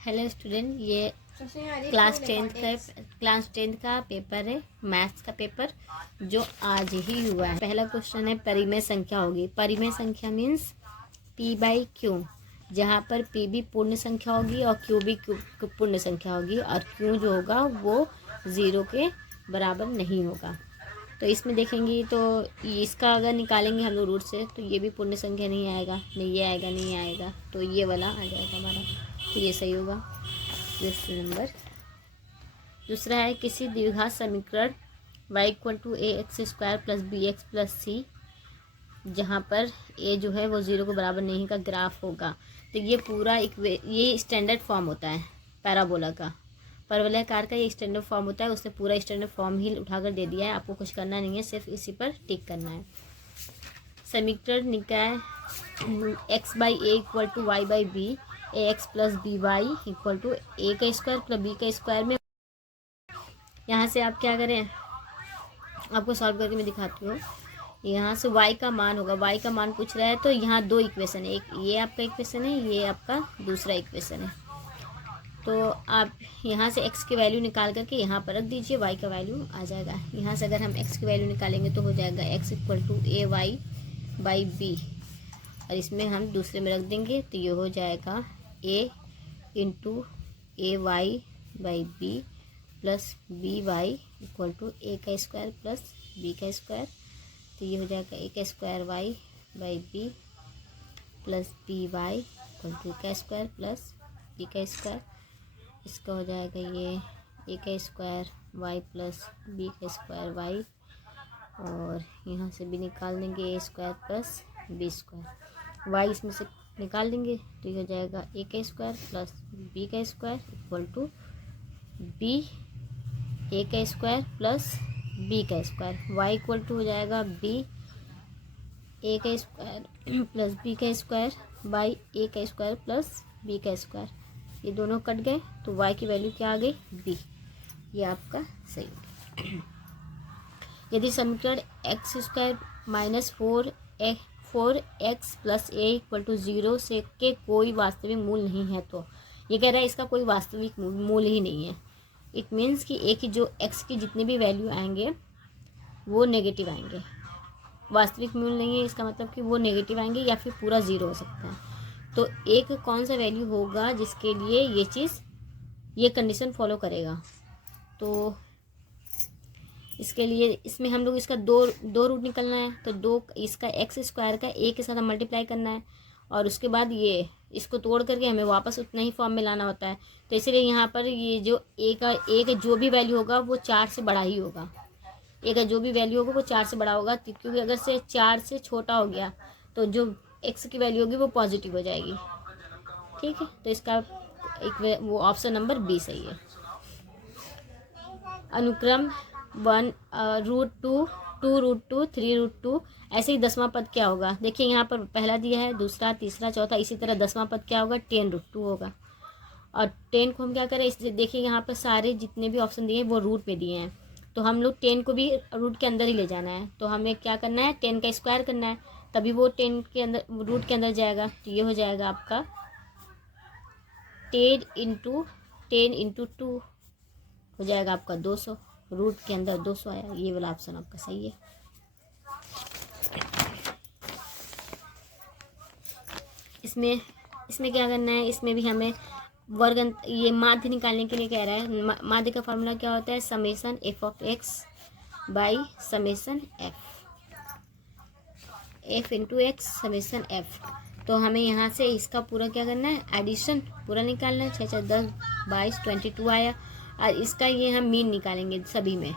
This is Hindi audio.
हेलो स्टूडेंट, ये क्लास टेंथ का पेपर है, मैथ्स का पेपर जो आज ही हुआ है। पहला क्वेश्चन है परिमेय संख्या होगी। परिमेय संख्या मीन्स p बाई क्यू, जहाँ पर p भी पूर्ण संख्या होगी और q भी पूर्ण संख्या होगी और q जो होगा वो 0 के बराबर नहीं होगा। तो इसमें देखेंगे तो इसका अगर निकालेंगे हम लोग रूट से तो ये भी पूर्ण संख्या नहीं आएगा, नहीं ये आएगा, नहीं आएगा, तो ये वाला आ जाएगा हमारा, तो ये सही होगा। क्वेश्चन नंबर दूसरा है किसी द्विघात समीकरण y equal to a x square plus b x plus c, जहाँ पर a जो है वो 0 के बराबर नहीं का ग्राफ होगा। तो ये पूरा ये स्टैंडर्ड फॉर्म होता है पैराबोला का, परवलयाकार का ये स्टैंडर्ड फॉर्म होता है। उसने पूरा स्टैंडर्ड फॉर्म ही उठाकर दे दिया है, आपको कुछ करना नहीं है, सिर्फ इसी पर टिक करना है। समीकरण निकाय x by a equal to y by b, a x plus b y equal to a का स्क्वायर प्लस बी का स्क्वायर में यहाँ से आप क्या करें, आपको सॉल्व करके मैं दिखाती हूँ। यहाँ से y का मान होगा, y का मान पूछ रहा है तो यहाँ दो इक्वेशन है, एक ये आपका इक्वेशन है, ये आपका दूसरा इक्वेशन है। तो आप यहाँ से x की वैल्यू निकाल करके यहाँ पर रख दीजिए, y का वैल्यू आ जाएगा। यहाँ से अगर हम x की वैल्यू निकालेंगे तो हो जाएगा x equal to a y by b, और इसमें हम दूसरे में रख देंगे तो ये हो जाएगा a into a y by b plus b y equal to a का स्क्वायर प्लस बी का स्क्वायर, तो ये हो जाएगा ए का square y by b plus b y equal to का स्क्वायर प्लस बी का स्क्वायर। इसका हो जाएगा ये ए का स्क्वायर वाई प्लस बी का स्क्वायर वाई, और यहाँ से भी निकाल देंगे a square plus b square, y इसमें से निकाल देंगे तो ये हो जाएगा ए का स्क्वायर प्लस बी का स्क्वायर इक्वल टू बी ए का स्क्वायर प्लस बी का स्क्वायर, वाई इक्वल टू हो जाएगा बी ए का स्क्वायर प्लस बी का स्क्वायर बाई ए का स्क्वायर प्लस बी का स्क्वायर। ये दोनों कट गए तो y की वैल्यू क्या आ गई, b। ये आपका सही हो गया। यदि समीकरण x square minus four x plus a equal to 0 से के कोई वास्तविक मूल नहीं है, तो ये कह रहा है इसका कोई वास्तविक मूल ही नहीं है। इट मीन्स कि एक ही जो x की जितने भी वैल्यू आएंगे वो नेगेटिव आएंगे, वास्तविक मूल नहीं है, इसका मतलब कि वो नेगेटिव आएंगे या फिर पूरा 0 हो सकता है। तो एक कौन सा वैल्यू होगा जिसके लिए ये चीज़, ये कंडीशन फॉलो करेगा। तो इसके लिए इसमें हम लोग इसका दो रूट निकलना है, तो दो इसका एक्स स्क्वायर का ए के साथ हम मल्टीप्लाई करना है, और उसके बाद ये इसको तोड़ करके हमें वापस उतना ही फॉर्म में लाना होता है। तो इसलिए यहाँ पर ये जो ए का जो भी वैल्यू होगा वो 4 से बड़ा ही होगा, ए का जो भी वैल्यू होगा वो 4 से बड़ा होगा, क्योंकि अगर से 4 से छोटा हो गया तो जो एक्स की वैल्यू होगी वो पॉजिटिव हो जाएगी। ठीक है, तो इसका एक वो ऑप्शन नंबर बी सही है। अनुक्रम 1 रूट 2 2 रूट 2 3 रूट 2, ऐसे ही 10वां पद क्या होगा, देखिए यहाँ पर पहला दिया है, दूसरा, तीसरा, चौथा, इसी तरह 10वां पद क्या होगा, 10 रूट 2 होगा। और 10 को हम क्या करें, इसलिए देखिए यहाँ पर सारे जितने भी ऑप्शन दिए हैं वो रूट में दिए हैं, तो हम लोग 10 को भी रूट के अंदर ही ले जाना है। तो हमें क्या करना है, 10 का स्क्वायर करना है, तभी वो 10 के अंदर रूट के अंदर जाएगा। तो ये हो जाएगा आपका 10 इंटू 2 हो जाएगा आपका 200, रूट के अंदर 200 आया, ये वाला ऑप्शन आपका सही है। इसमें क्या करना है, इसमें भी हमें वर्ग, ये माध्य निकालने के लिए कह रहा है। माध्य का फॉर्मूला क्या होता है, summation F of x by summation F into x summation F. तो हमें यहाँ से इसका पूरा क्या करना है, एडिशन पूरा निकालना है। 6 6 10 22 22 आया, और इसका ये हम मीन निकालेंगे सभी में।